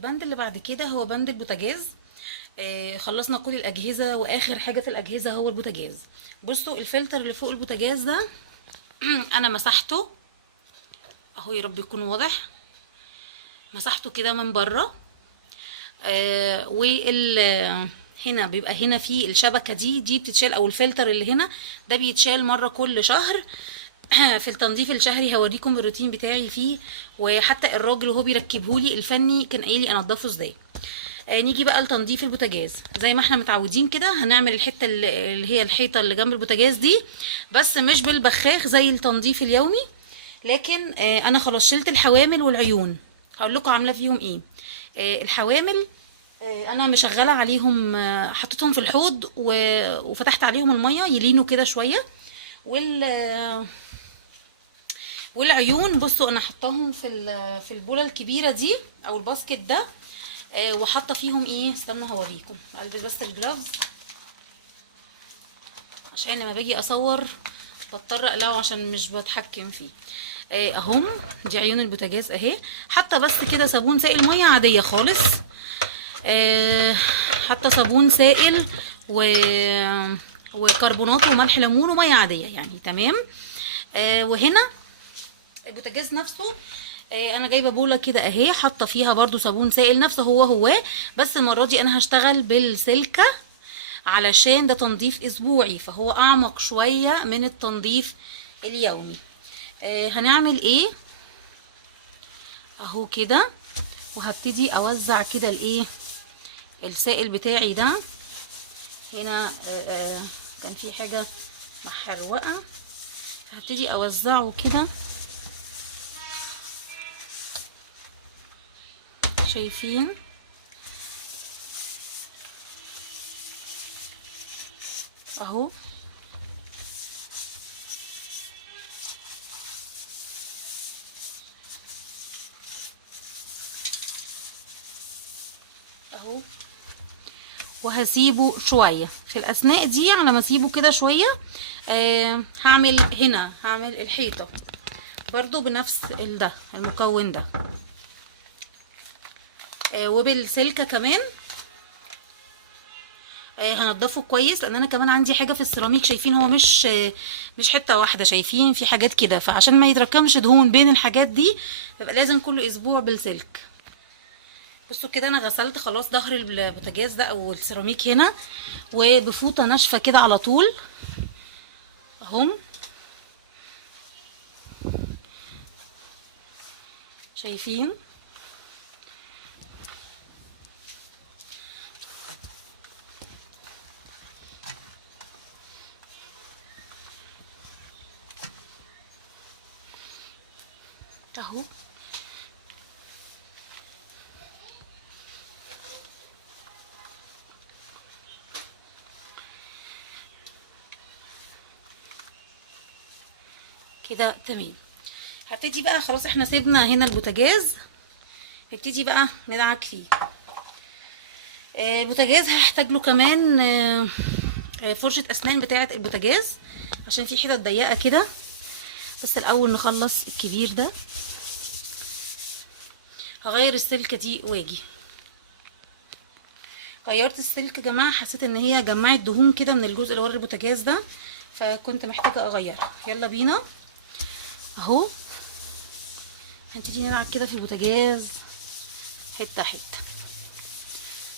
البند اللي بعد كده هو بند البوتاجاز. خلصنا كل الاجهزه، واخر حاجه في الاجهزه هو البوتاجاز. بصوا الفلتر اللي فوق البوتاجاز ده انا مسحته اهو، يا رب يكون واضح. مسحته كده من بره. هنا بيبقى هنا في الشبكه دي بتتشال، او الفلتر اللي هنا ده بيتشال مره كل شهر. في التنظيف الشهري هوريكم الروتين بتاعي فيه، وحتى الراجل وهو بيركبهولي الفني كان قايل لي انضفه ازاي. نيجي بقى لتنظيف البوتاجاز زي ما احنا متعودين كده. هنعمل الحته اللي هي الحيطه اللي جنب البوتاجاز دي، بس مش بالبخاخ زي التنظيف اليومي. لكن انا خلاص شلت الحوامل والعيون. هقول لكم عامله فيهم ايه. الحوامل انا مشغله عليهم، حطيتهم في الحوض وفتحت عليهم الميه يلينوا كده شويه. والعيون بصوا انا حطاهم في البوله الكبيره دي او الباسكت ده. وحاطه فيهم ايه، استنوا هوريكم. البس بس الجلافز عشان لما باجي اصور بضطر اقلعه عشان مش بتحكم فيه. اهم دي عيون البوتاجاز اهي. حتى بس كده صابون سائل، ميه عاديه خالص. حتى صابون سائل وكربونات وملح ليمون وميه عاديه يعني تمام. وهنا البوتاجاز نفسه انا جايبه بوله كده اهي، حاطه فيها برضو صابون سائل نفسه هو بس المره دي انا هشتغل بالسلكه علشان ده تنظيف اسبوعي، فهو اعمق شويه من التنظيف اليومي. هنعمل ايه اهو كده، وهبتدي اوزع كده الايه السائل بتاعي ده. هنا كان في حاجه محروقه، هبتدي اوزعه كده. شايفين اهو. اهو وهسيبه شويه. في الاثناء دي على ما اسيبه كده شويه هعمل الحيطه برضو بنفس ده المكون ده. وبالسلكه كمان هنضفه كويس، لان انا كمان عندي حاجه في السيراميك. شايفين هو مش حته واحده، شايفين في حاجات كده، فعشان ما يتراكمش دهون بين الحاجات دي بيبقى لازم كل اسبوع بالسلك. بصوا كده انا غسلت خلاص ظهر البوتاجاز ده او السيراميك هنا، وبفوطه ناشفه كده على طول اهم. شايفين اهو. كده تمام. هبتدي بقى خلاص، احنا سيبنا هنا البوتاجاز، هبتدي بقى ندعك فيه. البوتاجاز هحتاج له كمان فرشة اسنان بتاعة البوتاجاز عشان في حتت ضيقة كده. بس الاول نخلص الكبير ده. هغير السلكة دي واجي. غيرت السلك يا جماعة، حسيت ان هي جمعت دهون كده من الجزء اللي ورا البوتاجاز ده، فكنت محتاجة اغيرها. يلا بينا اهو. هنبتدي ندعك كده في البوتاجاز حتة حتة.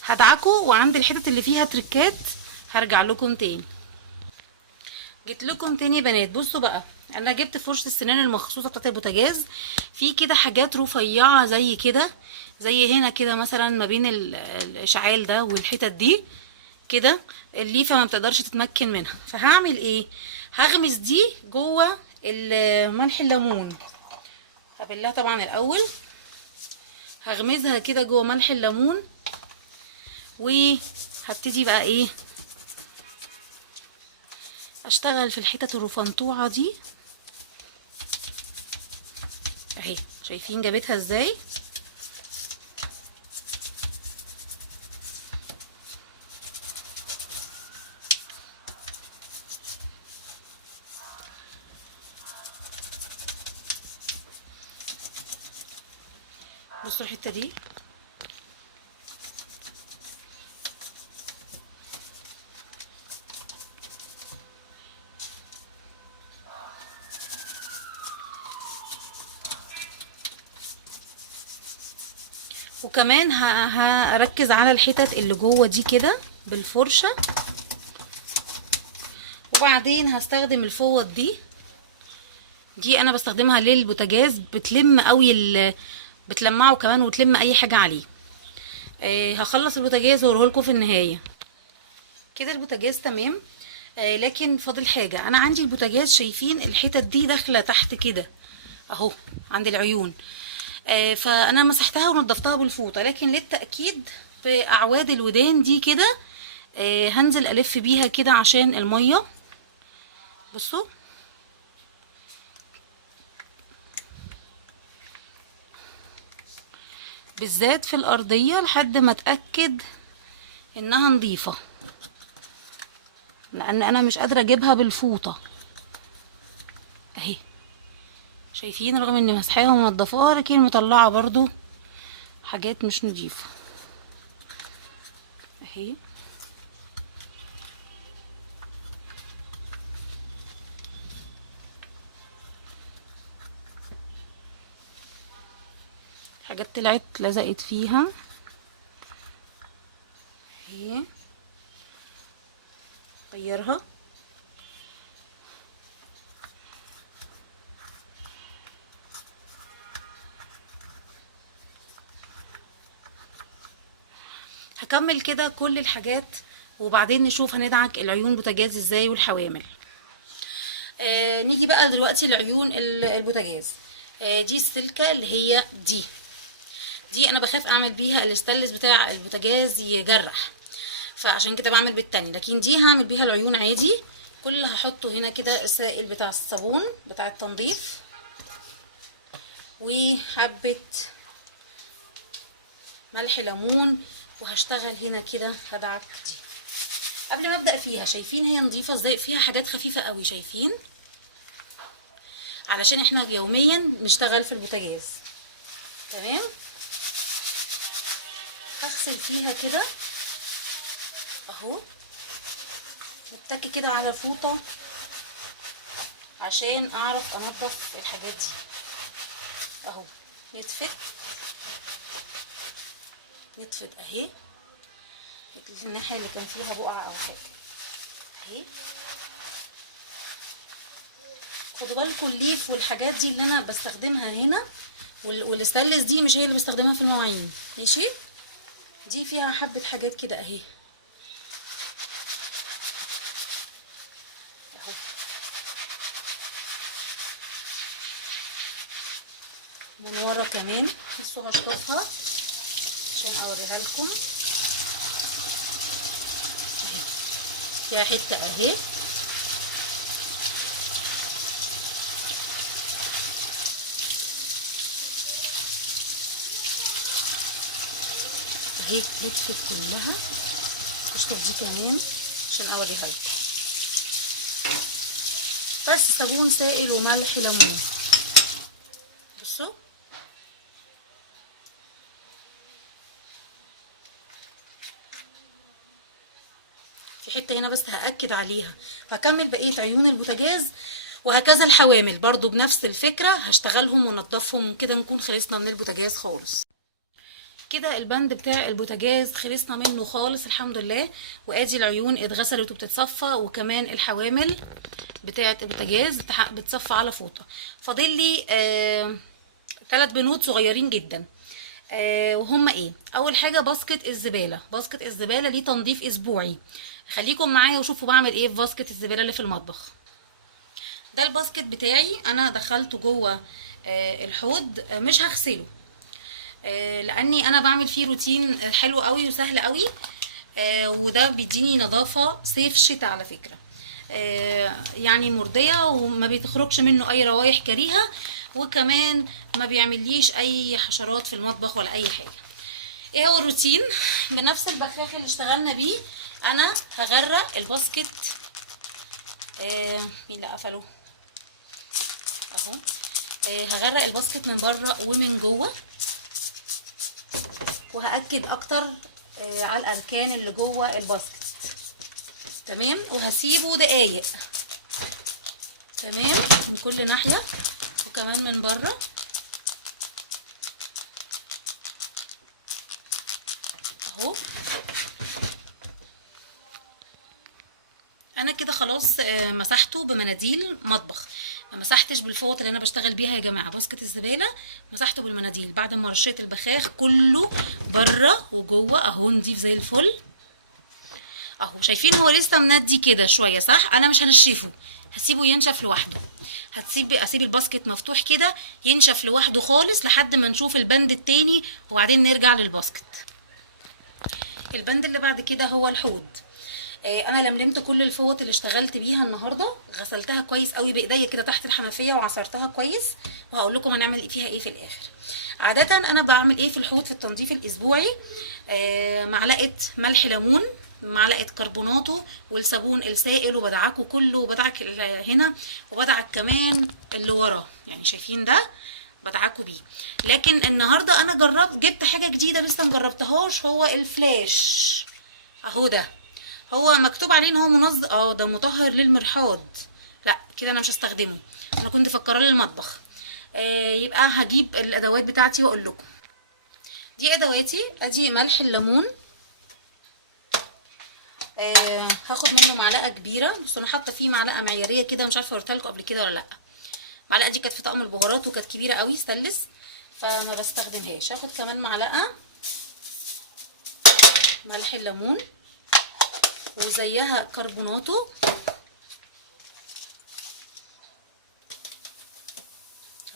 هدعكه، وعند الحتت اللي فيها تركات هرجع لكم تاني. جيت لكم تاني يا بنات. بصوا بقى، انا جبت فرشه السنان المخصوصه بتاعت البوتاجاز. في كده حاجات رفيعه زي كده، زي هنا كده مثلا ما بين الاشعال ده والحتت دي كده، الليفه ما بتقدرش تتمكن منها. فهعمل ايه؟ هغمس دي جوه ملح الليمون. هبلها طبعا الاول، هغمزها كده جوه ملح الليمون، وهبتدي بقى ايه اشتغل في الحتت الرفنطوعه دي اهي. شايفين جابتها ازاي؟ بصوا الحته دي وكمان هركز على الحتت اللي جوه دي كده بالفرشه. وبعدين هستخدم الفوط دي انا بستخدمها للبوتاجاز، بتلم قوي بتلمعه كمان وتلم اي حاجه عليه. هخلص البوتاجاز واوريه لكم في النهايه. كده البوتاجاز تمام. لكن فاضل حاجه. انا عندي البوتاجاز شايفين الحتت دي داخله تحت كده اهو عند العيون. فانا مسحتها ونضفتها بالفوطه، لكن للتاكيد باعواد الودان دي كده هنزل الف بيها كده عشان الميه. بصوا بالذات في الارضيه لحد ما اتاكد انها نظيفه، لان انا مش قادره اجيبها بالفوطه اهي. شايفين رغم اني مسحاها ومنضفاها لكن مطلعه برضو حاجات مش نظيفه اهي. حاجات طلعت لزقت فيها اهي. غيرها. هكمل كده كل الحاجات وبعدين نشوف هندعك العيون بوتاجاز ازاي والحوامل. نيجي بقى دلوقتي لعيون البوتاجاز. دي السلكه اللي هي دي انا بخاف اعمل بيها الاستانلس بتاع البوتاجاز يجرح، فعشان كده بعمل بالتاني. لكن دي هعمل بيها العيون عادي. كل اللي هحطه هنا كده السائل بتاع الصابون بتاع التنظيف وحبه ملح ليمون، وهشتغل هنا كده هدعك دي. قبل ما ابدا فيها شايفين هي نظيفه ازاي؟ فيها حاجات خفيفه قوي شايفين، علشان احنا يوميا نشتغل في البوتاجاز. تمام. هغسل فيها كده اهو، متكي كده على فوطه عشان اعرف انضف الحاجات دي اهو. يتفت اهي الناحيه اللي كان فيها بقعه او حاجه اهي. خدوا بالكم الليف والحاجات دي اللي انا بستخدمها هنا والاستانلس دي مش هي اللي بستخدمها في المواعين، ماشي؟ دي فيها حبه حاجات كده اهي اهو. من ورا كمان بصوا هشطفها عشان اوريها لكم. فيها حته اهي اهي لفت كلها. اشطف دي كمان عشان اوريها لكم. بس صابون سائل وملح ليمون. بصوا في حته هنا بس هاكد عليها. هكمل بقيه عيون البوتاجاز وهكذا الحوامل برضو بنفس الفكره، هشتغلهم ونضفهم وكده نكون خلصنا من البوتاجاز خالص. كده البند بتاع البوتاجاز خلصنا منه خالص الحمد لله. وادي العيون اتغسلت وبتتصفى، وكمان الحوامل بتاعه البوتاجاز بتصفى على فوطه. فاضل لي 3 بنود صغيرين جدا. وهم ايه؟ اول حاجه باسكت الزباله. باسكت الزباله ليه تنظيف اسبوعي. خليكم معايا وشوفوا بعمل ايه في باسكت الزباله اللي في المطبخ. ده الباسكت بتاعي انا دخلته جوه الحوض، مش هغسله لاني انا بعمل فيه روتين حلو قوي وسهل قوي. وده بيديني نظافه صيف شتاء على فكره. يعني مرضيه وما بيتخرجش منه اي روايح كريهه، وكمان ما بيعمليش اي حشرات في المطبخ ولا اي حاجه. ايه هو الروتين؟ بنفس البخاخ اللي اشتغلنا بيه انا هغرق الباسكت. مين اللي قفله اهو؟ هغرق الباسكت من بره ومن جوه، وهاكد اكتر على الاركان اللي جوه الباسكت. تمام. وهسيبه دقايق. تمام من كل ناحيه وكمان من بره. مسحته بمناديل مطبخ، ما مسحتش بالفوط اللي انا بشتغل بيها يا جماعه. باسكت الزباله مسحته بالمناديل بعد ما رشيت البخاخ كله بره وجوه اهو نضيف زي الفل اهو. شايفين هو لسه مندي كده شويه صح؟ انا مش هنشفه، هسيبه ينشف لوحده. اسيب الباسكت مفتوح كده ينشف لوحده خالص لحد ما نشوف البند التاني وبعدين نرجع للباسكت. البند اللي بعد كده هو الحوض. انا لملمت كل الفوط اللي اشتغلت بيها النهارده، غسلتها كويس قوي بايديا كده تحت الحنفيه وعصرتها كويس، وهقول لكم هنعمل فيها ايه في الاخر. عاده انا بعمل ايه في الحوض في التنظيف الاسبوعي؟ معلقه ملح ليمون، معلقه كربوناتو والصابون السائل، وبدعكه كله، وبدعك هنا وبدعك كمان اللي وراه، يعني شايفين ده بدعكه بيه. لكن النهارده انا جبت حاجه جديده لسه مجربتهاش، هو الفلاش اهو. ده هو مكتوب عليه ان هو منظم، ده مطهر للمرحاض. لا كده انا مش هستخدمه، انا كنت فكراه للمطبخ. يبقى هجيب الادوات بتاعتي واقول لكم. دي ادواتي، ادي ملح الليمون، هاخد منه معلقه كبيره، بس انا حاطه فيه معلقه معياريه كده، مش عارفه قلتها لكم قبل كده ولا لا. المعلقه دي كانت في طقم البهارات وكانت كبيره قوي ستانلس فما بستخدمهاش. هاخد كمان معلقه ملح الليمون وزيها كربوناتو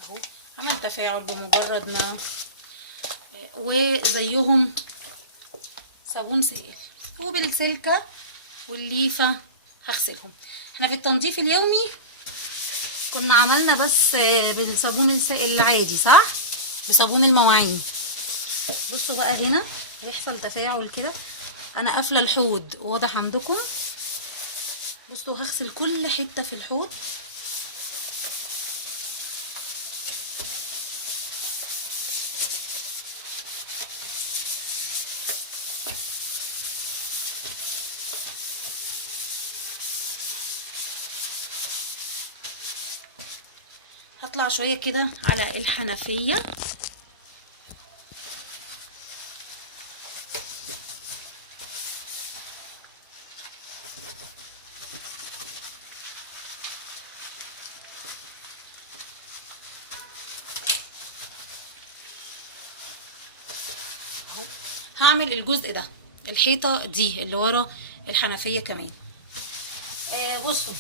اهو، عمل تفاعل بمجرد ما، وزيهم صابون سائل، وبالسلكه والليفه هغسلهم. احنا في التنظيف اليومي كنا عملنا بس بالصابون السائل العادي صح، بصابون المواعين. بصوا بقى هنا هيحصل تفاعل كده. انا قافله الحوض واضح عندكم؟ بصوا هغسل كل حته في الحوض. هطلع شويه كده على الحنفيه هعمل الجزء ده، الحيطه دي اللي ورا الحنفيه كمان. بصوا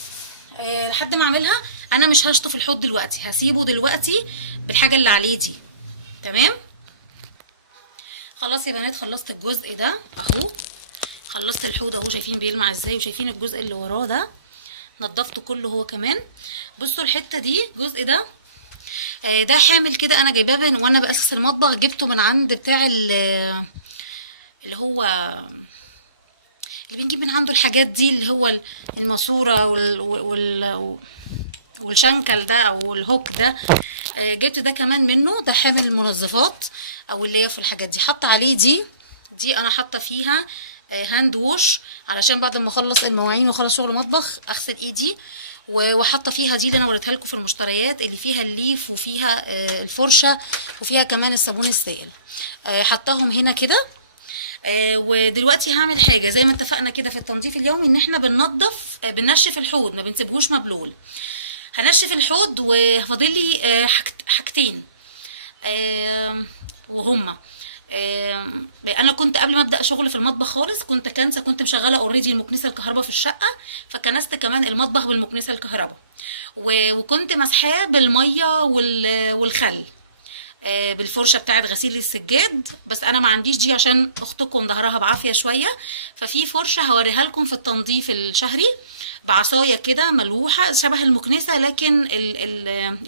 لحد ما اعملها انا مش هشطف الحوض دلوقتي، هسيبه دلوقتي بالحاجه اللي عليه دي. تمام خلاص يا بنات، خلصت الجزء ده اهو، خلصت الحوض اهو، شايفين بيلمع ازاي، وشايفين الجزء اللي وراه ده نضفته كله هو كمان. بصوا الحته دي الجزء ده ده حامل كده، انا جايباه من وانا باسس المطبخ، جبته من عند بتاع اللي هو اللي بنجيب من عنده الحاجات دي، اللي هو الماسوره والشنكل ده او الهوك ده. جبت ده كمان منه، ده حامل المنظفات او اللي هي في الحاجات دي. حط عليه دي انا حاطه فيها هاند ووش علشان بعد ما اخلص المواعين واخلص شغل مطبخ اغسل ايدي، وحاطه فيها دي اللي انا وريتها لكم في المشتريات، اللي فيها الليف وفيها الفرشه وفيها كمان الصابون السائل. حطاهم هنا كده. ودلوقتي هعمل حاجه زي ما اتفقنا كده في التنظيف اليومي، ان احنا بننشف الحوض، ما بنسيبهوش مبلول. هنشف الحوض وفاضل لي حاجتين، وهما انا كنت قبل ما ابدا شغل في المطبخ خالص كنت كانسه، كنت مشغله اوريدي المكنسه الكهرباء في الشقه، فكنست كمان المطبخ بالمكنسه الكهرباء، وكنت مسحاه بالميه والخل بالفرشه بتاعه غسيل السجاد. بس انا ما عنديش دي عشان اختكم ظهرها بعافيه شويه، ففي فرشه هوريها لكم في التنظيف الشهري بعصايه كده ملوحه شبه المكنسه، لكن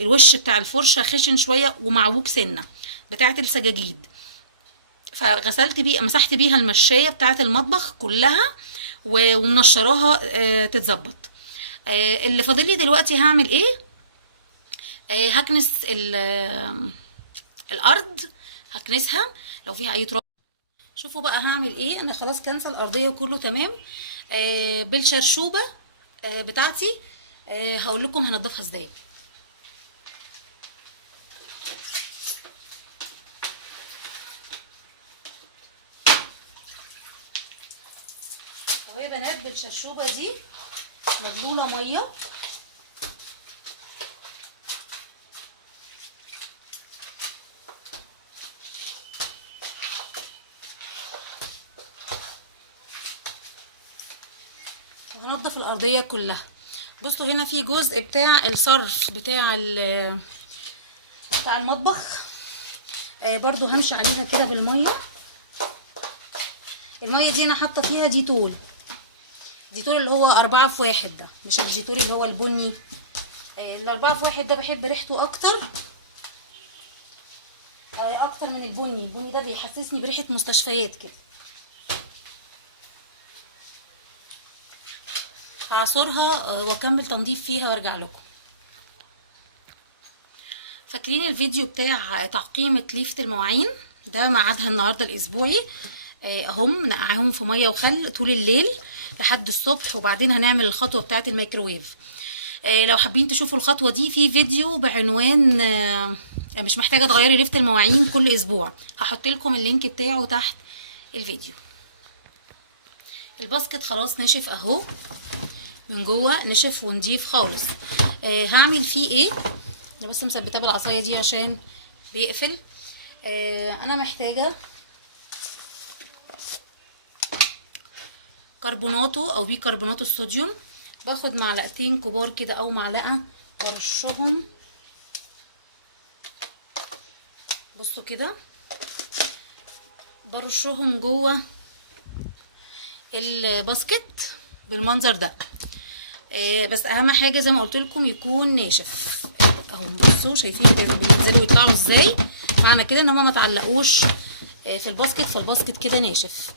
الوش بتاع الفرشه خشن شويه ومعوج سنه بتاعه السجاجيد، فغسلت بيه مسحت بيها المشايه بتاعه المطبخ كلها ومنشراها تتظبط. اللي فاضل لي دلوقتي هعمل ايه؟ هكنس الارض، هكنسها لو فيها اي تراب. شوفوا بقى هعمل ايه، انا خلاص كنسه الارضيه كله تمام. بالشرشوبه بتاعتي هقول لكم هنضفها ازاي. اهو يا بنات بالشرشوبه دي مبلوله ميه هنضف الارضيه كلها. بصوا هنا في جزء بتاع الصرف بتاع المطبخ، برضو همشي عليها كده بالميه. الميه دي انا حاطه فيها ديتول اللي هو 4 في 1 ده، مش الديتول اللي هو البني. ال4 في 1 ده بحب ريحته اكتر من البني ده بيحسسني بريحه مستشفيات كده. هعصرها واكمل تنظيف فيها وارجع لكم. فاكرين الفيديو بتاع تعقيم ليفة المواعين ده؟ ميعادها النهارده الاسبوعي. اهم نقعهم في ميه وخل طول الليل لحد الصبح، وبعدين هنعمل الخطوه بتاعه الميكروويف. لو حابين تشوفوا الخطوه دي في فيديو بعنوان مش محتاجه تغيري ليفة المواعين كل اسبوع، هحط لكم اللينك بتاعه تحت الفيديو. الباسكت خلاص نشف اهو من جوه، نشف ونضيف خالص. هعمل فيه ايه؟ انا بس مثبتاه بالعصايه دي عشان بيقفل. انا محتاجه كربوناتو او بيكربونات الصوديوم. باخد معلقتين كبار كده او معلقه برشهم، بصوا كده برشهم جوه الباسكت بالمنظر ده. بس اهم حاجه زي ما قلت لكم يكون ناشف اهو. بصوا شايفين بينزلوا يطلعوا ازاي؟ معنى كده ان هما ما تعلقوش في الباسكت، فالباسكت كده ناشف.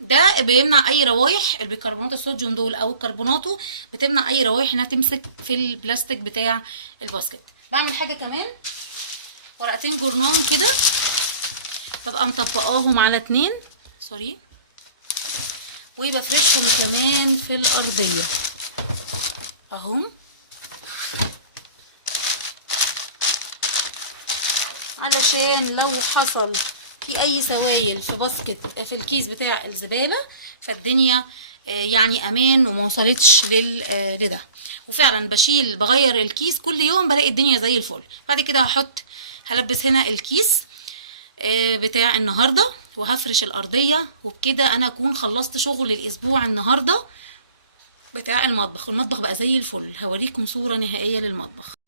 ده بيمنع اي روايح، البيكربونات الصوديوم دول او الكربوناتو بتمنع اي روايح انها تمسك في البلاستيك بتاع الباسكت. بعمل حاجه كمان، ورقتين جورنان كده ببقى مطبقاهم على 2 سوري، وبفرشهم كمان في الارضيه اهو، علشان لو حصل في اي سوائل في باسكت في الكيس بتاع الزباله فالدنيا يعني امان وما وصلتش لده. وفعلا بغير الكيس كل يوم بلاقي الدنيا زي الفل. بعد كده هلبس هنا الكيس بتاع النهارده وهفرش الارضيه، وبكده انا اكون خلصت شغل الاسبوع النهارده بتاع المطبخ. المطبخ بقى زي الفل. هوريكم صوره نهائيه للمطبخ.